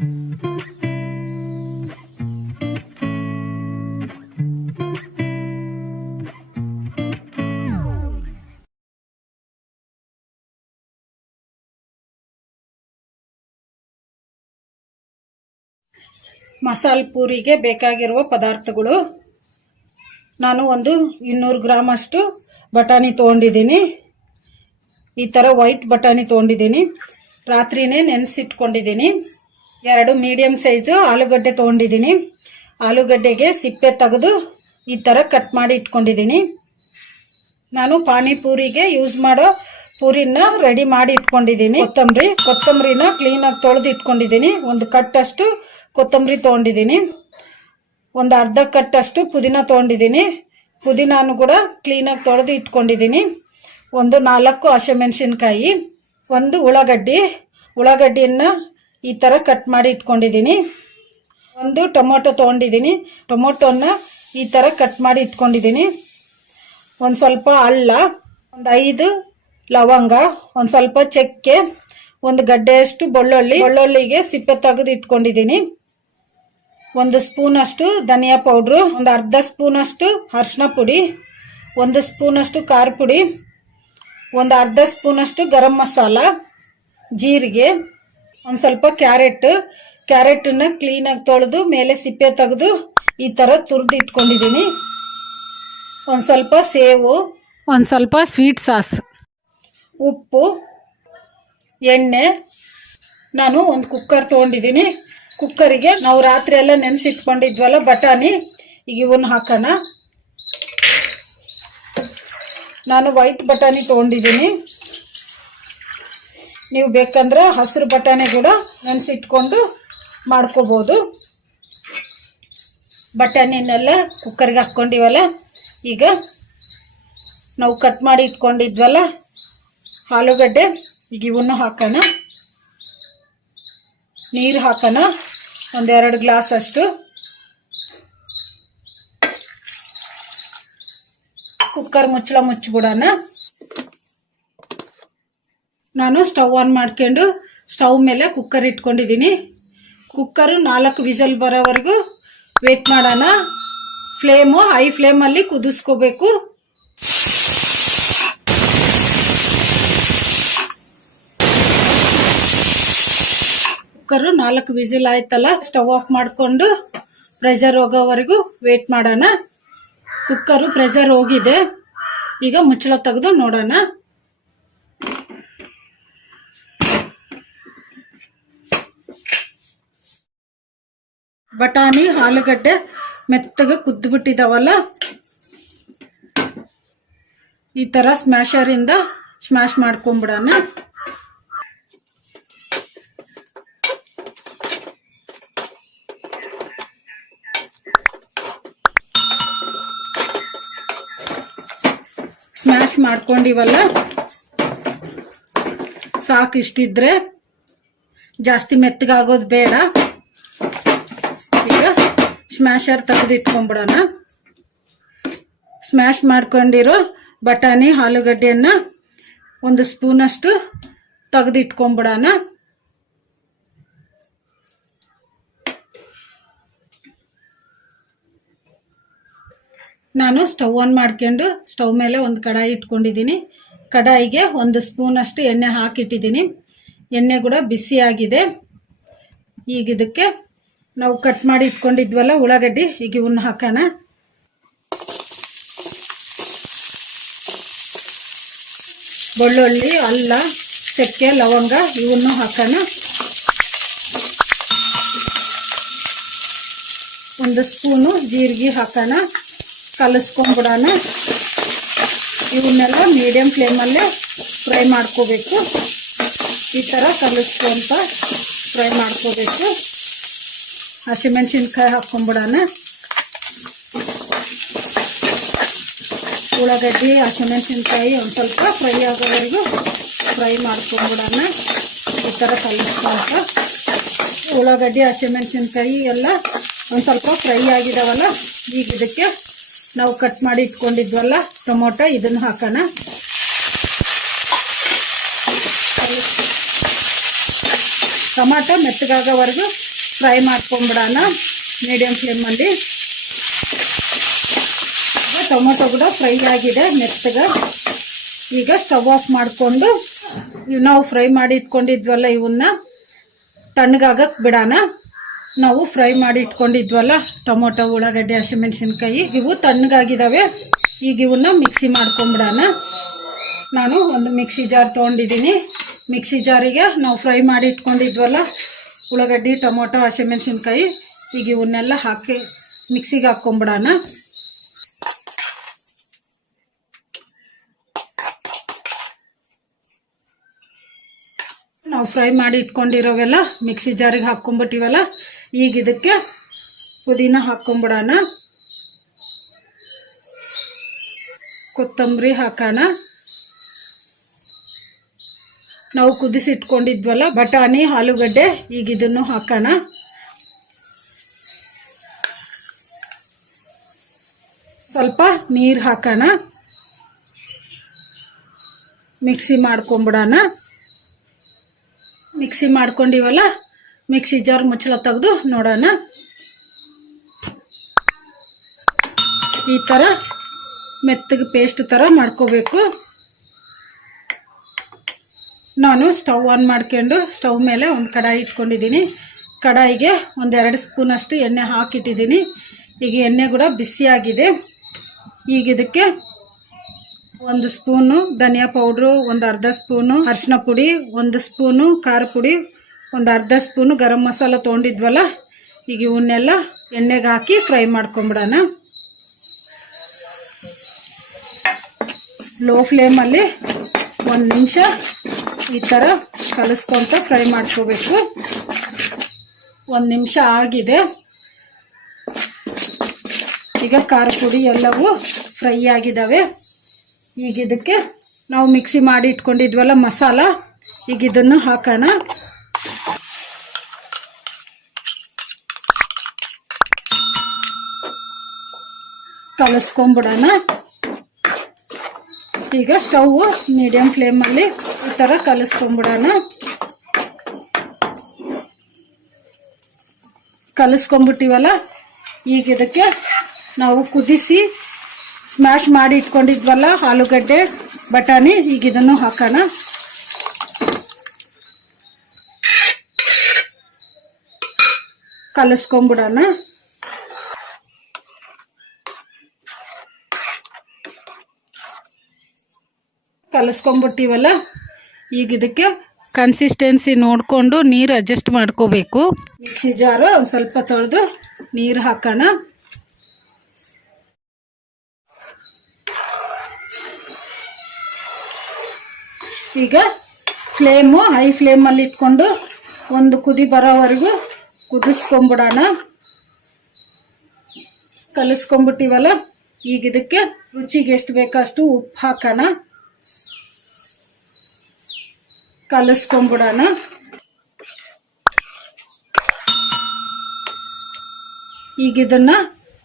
ಮಸಾಲೆ ಪೂರಿಗೆ ಬೇಕಾಗಿರುವ ಪದಾರ್ಥಗಳು. ನಾನು ಒಂದು ಇನ್ನೂರು ಗ್ರಾಮಷ್ಟು ಬಟಾಣಿ ತೊಗೊಂಡಿದ್ದೀನಿ. ಈ ಥರ ವೈಟ್ ಬಟಾಣಿ ತೊಗೊಂಡಿದ್ದೀನಿ. ರಾತ್ರಿನೇ ನೆನೆಸಿಟ್ಕೊಂಡಿದ್ದೀನಿ. ಎರಡು ಮೀಡಿಯಮ್ ಸೈಜು ಆಲೂಗಡ್ಡೆ ತೊಗೊಂಡಿದ್ದೀನಿ. ಆಲೂಗಡ್ಡೆಗೆ ಸಿಪ್ಪೆ ತೆಗೆದು ಈ ಥರ ಕಟ್ ಮಾಡಿ ಇಟ್ಕೊಂಡಿದ್ದೀನಿ. ನಾನು ಪಾನಿಪೂರಿಗೆ ಯೂಸ್ ಮಾಡೋ ಪೂರಿನ ರೆಡಿ ಮಾಡಿ ಇಟ್ಕೊಂಡಿದ್ದೀನಿ. ಕೊತ್ತಂಬರಿ, ಕೊತ್ತಂಬರಿನ ಕ್ಲೀನಾಗಿ ತೊಳೆದು ಇಟ್ಕೊಂಡಿದ್ದೀನಿ. ಒಂದು ಕಟ್ಟಷ್ಟು ಕೊತ್ತಂಬರಿ ತೊಗೊಂಡಿದ್ದೀನಿ. ಒಂದು ಅರ್ಧ ಕಟ್ಟಷ್ಟು ಪುದೀನ ತೊಗೊಂಡಿದ್ದೀನಿ. ಪುದೀನಾನು ಕೂಡ ಕ್ಲೀನಾಗಿ ತೊಳೆದು ಇಟ್ಕೊಂಡಿದ್ದೀನಿ. ಒಂದು ನಾಲ್ಕು ಹಸಿಮೆಣಸಿನ್ಕಾಯಿ, ಒಂದು ಉಳ್ಳಾಗಡ್ಡಿ. ಉಳ್ಳಾಗಡ್ಡಿಯನ್ನು ಈ ಥರ ಕಟ್ ಮಾಡಿ ಇಟ್ಕೊಂಡಿದ್ದೀನಿ. ಒಂದು ಟೊಮೊಟೊ ತೊಗೊಂಡಿದ್ದೀನಿ. ಟೊಮೊಟೊನ ಈ ಥರ ಕಟ್ ಮಾಡಿ ಇಟ್ಕೊಂಡಿದ್ದೀನಿ. ಒಂದು ಸ್ವಲ್ಪ ಅಲ್ಲ, ಒಂದು ಐದು ಲವಂಗ, ಒಂದು ಸ್ವಲ್ಪ ಚಕ್ಕೆ, ಒಂದು ಗಡ್ಡೆಯಷ್ಟು ಬೆಳ್ಳುಳ್ಳಿ. ಬೆಳ್ಳುಳ್ಳಿಗೆ ಸಿಪ್ಪೆ ತೆಗೆದು ಇಟ್ಕೊಂಡಿದ್ದೀನಿ. ಒಂದು ಸ್ಪೂನಷ್ಟು ಧನಿಯಾ ಪೌಡ್ರು, ಒಂದು ಅರ್ಧ ಸ್ಪೂನಷ್ಟು ಅರಿಶಿನ ಪುಡಿ, ಒಂದು ಸ್ಪೂನಷ್ಟು ಖಾರ ಪುಡಿ, ಒಂದು ಅರ್ಧ ಸ್ಪೂನಷ್ಟು ಗರಂ ಮಸಾಲ, ಜೀರಿಗೆ ಒಂದು ಸ್ವಲ್ಪ ಕ್ಯಾರೆಟ್ ಕ್ಯಾರೆಟನ್ನು ಕ್ಲೀನಾಗಿ ತೊಳೆದು ಮೇಲೆ ಸಿಪ್ಪೆ ತೆಗೆದು ಈ ಥರ ತುರಿದು ಇಟ್ಕೊಂಡಿದ್ದೀನಿ. ಒಂದು ಸ್ವಲ್ಪ ಸೇವು, ಒಂದು ಸ್ವಲ್ಪ ಸ್ವೀಟ್ ಸಾಸ್ ಉಪ್ಪು, ಎಣ್ಣೆ. ನಾನು ಒಂದು ಕುಕ್ಕರ್ ತೊಗೊಂಡಿದ್ದೀನಿ. ಕುಕ್ಕರಿಗೆ ನಾವು ರಾತ್ರಿ ಎಲ್ಲ ನೆನೆಸಿಟ್ಕೊಂಡಿದ್ವಲ್ಲ ಬಟಾಣಿ, ಈಗ ಇವನ್ನ ಹಾಕೋಣ. ನಾನು ವೈಟ್ ಬಟಾಣಿ ತೊಗೊಂಡಿದ್ದೀನಿ. ನೀವು ಬೇಕಂದ್ರೆ ಹಸಿರು ಬಟಾಣಿ ಕೂಡ ನೆನೆಸಿಟ್ಕೊಂಡು ಮಾಡ್ಕೋಬೋದು. ಬಟಾಣಿನೆಲ್ಲ ಕುಕ್ಕರ್ಗೆ ಹಾಕ್ಕೊಂಡಿವಲ್ಲ, ಈಗ ನಾವು ಕಟ್ ಮಾಡಿ ಇಟ್ಕೊಂಡಿದ್ವಲ್ಲ, ಆಲೂಗಡ್ಡೆ, ಈಗ ಇವನ್ನು ಹಾಕೋಣ. ನೀರು ಹಾಕೋಣ, ಒಂದೆರಡು ಗ್ಲಾಸ್ ಅಷ್ಟು. ಕುಕ್ಕರ್ ಮುಚ್ಚಳ ಮುಚ್ಚಿಬಿಡೋಣ ನಾನು ಸ್ಟವ್ ಆನ್ ಮಾಡ್ಕೊಂಡು ಸ್ಟವ್ ಮೇಲೆ ಕುಕ್ಕರ್ ಇಟ್ಕೊಂಡಿದ್ದೀನಿ. ಕುಕ್ಕರು ನಾಲ್ಕು ವಿಸಲ್ ಬರೋವರೆಗೂ ವೇಟ್ ಮಾಡೋಣ. ಫ್ಲೇಮು, ಹೈ ಫ್ಲೇಮಲ್ಲಿ ಕುದಿಸ್ಕೋಬೇಕು. ಕುಕ್ಕರು ನಾಲ್ಕು ವಿಸಲ್ ಆಯ್ತಲ್ಲ, ಸ್ಟವ್ ಆಫ್ ಮಾಡಿಕೊಂಡು ಪ್ರೆಷರ್ ಹೋಗೋವರೆಗೂ ವೇಟ್ ಮಾಡೋಣ. ಕುಕ್ಕರು ಪ್ರೆಷರ್ ಹೋಗಿದೆ. ಈಗ ಮುಚ್ಚಳ ತೆಗೆದು ನೋಡೋಣ. ಬಟಾಣಿ, ಆಲೂಗಡ್ಡೆ ಮೆತ್ತಗೆ ಕುದ್ದು ಬಿಟ್ಟಿದಾವಲ್ಲ ಈ ಥರ ಸ್ಮ್ಯಾಶರಿಂದ ಸ್ಮ್ಯಾಶ್ ಮಾಡ್ಕೊಂಬಿಡೋಣ. ಸ್ಮ್ಯಾಶ್ ಮಾಡ್ಕೊಂಡಿವಲ್ಲ? ಸಾಕು ಇಷ್ಟಿದ್ರೆ ಜಾಸ್ತಿ ಮೆತ್ತಗಾಗೋದು ಬೇಡ. ಸ್ಮ್ಯಾಶರ್ ತೆಗೆದು ಇಟ್ಕೊಂಡ್ಬಿಡೋಣ. ಸ್ಮ್ಯಾಶ್ ಮಾಡ್ಕೊಂಡಿರೋ ಬಟಾಣಿ, ಆಲೂಗಡ್ಡೆಯನ್ನು ಒಂದು ಸ್ಪೂನಷ್ಟು ತೆಗೆದು ಇಟ್ಕೊಂಡ್ಬಿಡೋಣ. ನಾನು ಸ್ಟವ್ ಆನ್ ಮಾಡ್ಕೊಂಡು ಸ್ಟವ್ ಮೇಲೆ ಒಂದು ಕಡಾಯಿ ಇಟ್ಕೊಂಡಿದ್ದೀನಿ. ಕಡಾಯಿಗೆ ಒಂದು ಸ್ಪೂನಷ್ಟು ಎಣ್ಣೆ ಹಾಕಿಟ್ಟಿದ್ದೀನಿ. ಎಣ್ಣೆ ಕೂಡ ಬಿಸಿಯಾಗಿದೆ. ಈಗ ಇದಕ್ಕೆ ನಾವು ಕಟ್ ಮಾಡಿ ಇಟ್ಕೊಂಡಿದ್ವಲ್ಲ ಉಳ್ಳಾಗಡ್ಡಿ, ಈಗ ಇವನ್ನ ಹಾಕೋಣ. ಬೆಳ್ಳುಳ್ಳಿ, ಅಲ್ಲ, ಚಕ್ಕೆ, ಲವಂಗ ಇವನ್ನು ಹಾಕೋಣ. ಒಂದು ಸ್ಪೂನು ಜೀರಿಗೆ ಹಾಕೋಣ. ಕಲಿಸ್ಕೊಂಡ್ಬಿಡೋಣ ಇವನ್ನೆಲ್ಲ ಮೀಡಿಯಮ್ ಫ್ಲೇಮಲ್ಲೇ ಫ್ರೈ ಮಾಡ್ಕೋಬೇಕು. ಈ ಥರ ಕಲಿಸ್ಕೊಂತ ಫ್ರೈ ಮಾಡ್ಕೋಬೇಕು. ಹಸಿಮೆಣ್ಸಿನ್ಕಾಯಿ ಹಾಕ್ಕೊಂಬಿಡೋಣ. ಉಳ್ಳಾಗಡ್ಡಿ ಹಸಿಮೆಣ್ಸಿನ್ಕಾಯಿ ಒಂದು ಸ್ವಲ್ಪ ಫ್ರೈ ಆಗೋವರೆಗೂ ಫ್ರೈ ಮಾಡ್ಕೊಂಬಿಡೋಣ. ಈ ಥರ ಕಲಿಸ್ಕೊಂತ ಉಳ್ಳಾಗಡ್ಡಿ ಹಸಿಮೆಣ್ಸಿನ್ಕಾಯಿ ಎಲ್ಲ ಒಂದು ಸ್ವಲ್ಪ ಫ್ರೈ ಆಗಿದಾವಲ್ಲ, ಈಗ ಇದಕ್ಕೆ ನಾವು ಕಟ್ ಮಾಡಿ ಇಟ್ಕೊಂಡಿದ್ವಲ್ಲ, ಟೊಮೊಟೊ ಇದನ್ನು ಹಾಕೋಣ. ಟೊಮಾಟೊ ಮೆತ್ತಗಾಗೋವರೆಗೂ ಫ್ರೈ ಮಾಡ್ಕೊಂಬಿಡೋಣ. ಮೀಡಿಯಮ್ ಫ್ಲೇಮಲ್ಲಿ ಟೊಮೊಟೊ ಕೂಡ ಫ್ರೈ ಆಗಿದೆ ಮೆತ್ತಗ ಈಗ ಸ್ಟವ್ ಆಫ್ ಮಾಡಿಕೊಂಡು ನಾವು ಫ್ರೈ ಮಾಡಿ ಇಟ್ಕೊಂಡಿದ್ವಲ್ಲ ಇವನ್ನ ತಣ್ಣಗಾಗಕ್ಕೆ ಬಿಡೋಣ. ನಾವು ಫ್ರೈ ಮಾಡಿ ಇಟ್ಕೊಂಡಿದ್ವಲ್ಲ ಟೊಮೊಟೊ, ಉಳ್ಳಾಗಡ್ಡೆ, ಹಸಿಮೆಣಸಿನ್ಕಾಯಿ, ಇವು ತಣ್ಣಗಾಗಿದ್ದಾವೆ ಈಗ ಇವನ್ನ ಮಿಕ್ಸಿ ಮಾಡ್ಕೊಂಬಿಡೋಣ. ನಾನು ಒಂದು ಮಿಕ್ಸಿ ಜಾರ್ ತೊಗೊಂಡಿದ್ದೀನಿ. ಮಿಕ್ಸಿ ಜಾರಿಗೆ ನಾವು ಫ್ರೈ ಮಾಡಿ ಇಟ್ಕೊಂಡಿದ್ವಲ್ಲ ಉಳ್ಳಾಗಡ್ಡಿ, ಟೊಮೊಟೊ, ಹಸಿಮೆಣ್ಸಿನ್ಕಾಯಿ, ಈಗ ಇವನ್ನೆಲ್ಲ ಹಾಕಿ ಮಿಕ್ಸಿಗೆ ಹಾಕ್ಕೊಂಬಿಡೋಣ. ನಾವು ಫ್ರೈ ಮಾಡಿ ಇಟ್ಕೊಂಡಿರೋವೆಲ್ಲ ಮಿಕ್ಸಿ ಜಾರಿಗೆ ಹಾಕ್ಕೊಂಬಿಟ್ಟಿವಲ್ಲ, ಈಗ ಇದಕ್ಕೆ ಪುದೀನ ಹಾಕ್ಕೊಂಬಿಡೋಣ. ಕೊತ್ತಂಬರಿ ಹಾಕೋಣ. ನಾವು ಕುದಿಸಿ ಇಟ್ಕೊಂಡಿದ್ವಲ್ಲ ಬಟಾಣಿ, ಆಲೂಗಡ್ಡೆ, ಈಗ ಇದನ್ನು ಹಾಕೋಣ. ಸ್ವಲ್ಪ ನೀರು ಹಾಕೋಣ. ಮಿಕ್ಸಿ ಮಾಡ್ಕೊಂಬಿಡೋಣ. ಮಿಕ್ಸಿ ಮಾಡ್ಕೊಂಡಿವಲ್ಲ, ಮಿಕ್ಸಿ ಜಾರ್ ಮುಚ್ಚಳ ತೆಗೆದು ನೋಡೋಣ. ಈ ಥರ ಮೆತ್ತಗೆ ಪೇಸ್ಟ್ ಥರ ಮಾಡ್ಕೋಬೇಕು. ನಾನು ಸ್ಟವ್ ಆನ್ ಮಾಡ್ಕೊಂಡು ಸ್ಟವ್ ಮೇಲೆ ಒಂದು ಕಡಾಯಿ ಇಟ್ಕೊಂಡಿದ್ದೀನಿ. ಕಡಾಯಿಗೆ ಒಂದೆರಡು ಸ್ಪೂನಷ್ಟು ಎಣ್ಣೆ ಹಾಕಿಟ್ಟಿದ್ದೀನಿ. ಈಗ ಎಣ್ಣೆ ಕೂಡ ಬಿಸಿಯಾಗಿದೆ. ಈಗ ಇದಕ್ಕೆ ಒಂದು ಸ್ಪೂನು ಧನಿಯಾ ಪೌಡ್ರು, ಒಂದು ಅರ್ಧ ಸ್ಪೂನು ಅರಿಶಿನ ಪುಡಿ, ಒಂದು ಸ್ಪೂನು ಖಾರ ಪುಡಿ, ಒಂದು ಅರ್ಧ ಸ್ಪೂನು ಗರಂ ಮಸಾಲ ತೊಗೊಂಡಿದ್ವಲ್ಲ, ಈಗ ಇವನ್ನೆಲ್ಲ ಎಣ್ಣೆಗೆ ಹಾಕಿ ಫ್ರೈ ಮಾಡ್ಕೊಂಬಿಡೋಣ. ಲೋ ಫ್ಲೇಮಲ್ಲಿ ಒಂದು ನಿಮಿಷ ಈ ಥರ ಕಲಿಸ್ಕೊಂತ ಫ್ರೈ ಮಾಡ್ಕೋಬೇಕು. ಒಂದು ನಿಮಿಷ ಆಗಿದೆ. ಈಗ ಖಾರ ಪುಡಿ ಎಲ್ಲವೂ ಫ್ರೈ ಆಗಿದ್ದಾವೆ ಈಗ ಇದಕ್ಕೆ ನಾವು ಮಿಕ್ಸಿ ಮಾಡಿ ಇಟ್ಕೊಂಡಿದ್ವಲ್ಲ ಮಸಾಲ, ಈಗ ಇದನ್ನು ಹಾಕೋಣ. ಕಲಿಸ್ಕೊಂಬಿಡೋಣ. ಈಗ ಸ್ಟವ್ ಮೀಡಿಯಂ ಫ್ಲೇಮಲ್ಲಿ ಈ ಥರ ಕಲಿಸ್ಕೊಂಬಿಡೋಣ ಕಲಿಸ್ಕೊಂಬಿಟ್ಟಿವಲ್ಲ ಈಗ ಇದಕ್ಕೆ ನಾವು ಕುದಿಸಿ ಸ್ಮ್ಯಾಶ್ ಮಾಡಿ ಇಟ್ಕೊಂಡಿದ್ವಲ್ಲ, ಆಲೂಗಡ್ಡೆ, ಬಟಾಣಿ, ಈಗ ಇದನ್ನು ಹಾಕೋಣ. ಕಲಿಸ್ಕೊಂಬಿಡೋಣ ಕಲಿಸ್ಕೊಂಬಿಟ್ಟಿವಲ್ಲ, ಈಗ ಇದಕ್ಕೆ ಕನ್ಸಿಸ್ಟೆನ್ಸಿ ನೋಡಿಕೊಂಡು ನೀರು ಅಡ್ಜಸ್ಟ್ ಮಾಡ್ಕೋಬೇಕು. ಮಿಕ್ಸಿ ಜಾರು ಒಂದು ಸ್ವಲ್ಪ ತೊಳೆದು ನೀರು ಹಾಕೋಣ. ಈಗ ಫ್ಲೇಮು ಹೈ ಫ್ಲೇಮಲ್ಲಿ ಇಟ್ಕೊಂಡು ಒಂದು ಕುದಿ ಬರೋವರೆಗೂ ಕುದಿಸ್ಕೊಂಬಿಡೋಣ. ಕಲಿಸ್ಕೊಂಬಿಟ್ಟಿವಲ್ಲ, ಈಗ ಇದಕ್ಕೆ ರುಚಿಗೆ ಎಷ್ಟು ಬೇಕೋ ಅಷ್ಟು ಉಪ್ಪು ಹಾಕೋಣ. ಕಲಿಸ್ಕೊಂಬಿಡೋಣ ಈಗ ಇದನ್ನ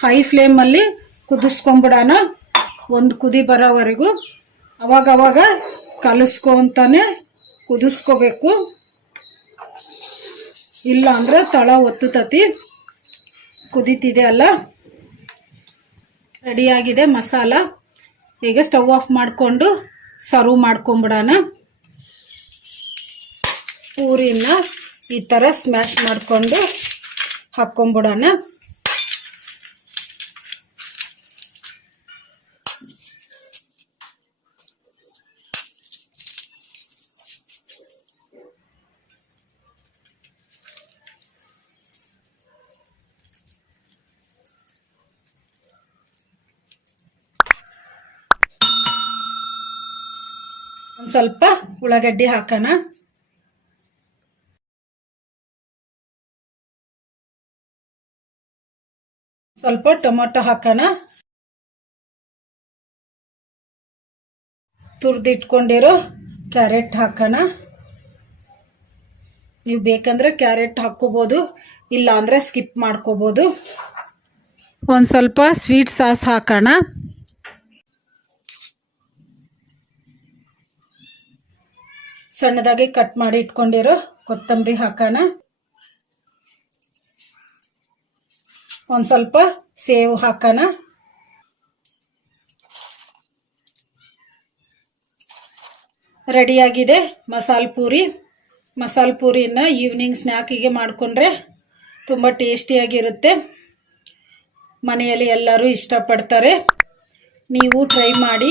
ಹೈ ಫ್ಲೇಮಲ್ಲಿ ಕುದಿಸ್ಕೊಂಬಿಡೋಣ ಒಂದು ಕುದಿ ಬರೋವರೆಗೂ. ಅವಾಗವಾಗ ಕಲಿಸ್ಕೊಂತಾನೆ ಕುದಿಸ್ಕೋಬೇಕು. ಇಲ್ಲ ಅಂದ್ರೆ ತಳ ಒತ್ತುತತಿ. ಕುದೀತಿದೆ ಅಲ್ಲ? ರೆಡಿಯಾಗಿದೆ ಮಸಾಲ. ಈಗ ಸ್ಟವ್ ಆಫ್ ಮಾಡಿಕೊಂಡು ಸರ್ವ್ ಮಾಡ್ಕೊಂಬಿಡೋಣ ಪೂರಿನ ಈ ಥರ ಸ್ಮ್ಯಾಶ್ ಮಾಡಿಕೊಂಡು ಹಾಕ್ಕೊಂಬಿಡೋಣ. ಸ್ವಲ್ಪ ಉಳ್ಳಾಗಡ್ಡಿ ಹಾಕೋಣ. ಸ್ವಲ್ಪ ಟೊಮೊಟೊ ಹಾಕೋಣ. ತುರಿದಿಟ್ಕೊಂಡಿರೋ ಕ್ಯಾರೆಟ್ ಹಾಕೋಣ. ನೀವು ಬೇಕಂದ್ರೆ ಕ್ಯಾರೆಟ್ ಹಾಕ್ಕೋಬೋದು, ಇಲ್ಲಾಂದರೆ ಸ್ಕಿಪ್ ಮಾಡ್ಕೋಬೋದು. ಒಂದು ಸ್ವಲ್ಪ ಸ್ವೀಟ್ ಸಾಸ್ ಹಾಕೋಣ. ಸಣ್ಣದಾಗಿ ಕಟ್ ಮಾಡಿ ಇಟ್ಕೊಂಡಿರೋ ಕೊತ್ತಂಬರಿ ಹಾಕೋಣ. ಒಂದು ಸ್ವಲ್ಪ ಸೇವು ಹಾಕೋಣ. ರೆಡಿಯಾಗಿದೆ ಮಸಾಲ ಪೂರಿ. ಮಸಾಲ ಪೂರಿನ ಈವ್ನಿಂಗ್ ಸ್ನ್ಯಾಕಿಗೆ ಮಾಡಿಕೊಂಡ್ರೆ ತುಂಬ ಟೇಸ್ಟಿಯಾಗಿರುತ್ತೆ ಮನೆಯಲ್ಲಿ ಎಲ್ಲರೂ ಇಷ್ಟಪಡ್ತಾರೆ. ನೀವು ಟ್ರೈ ಮಾಡಿ.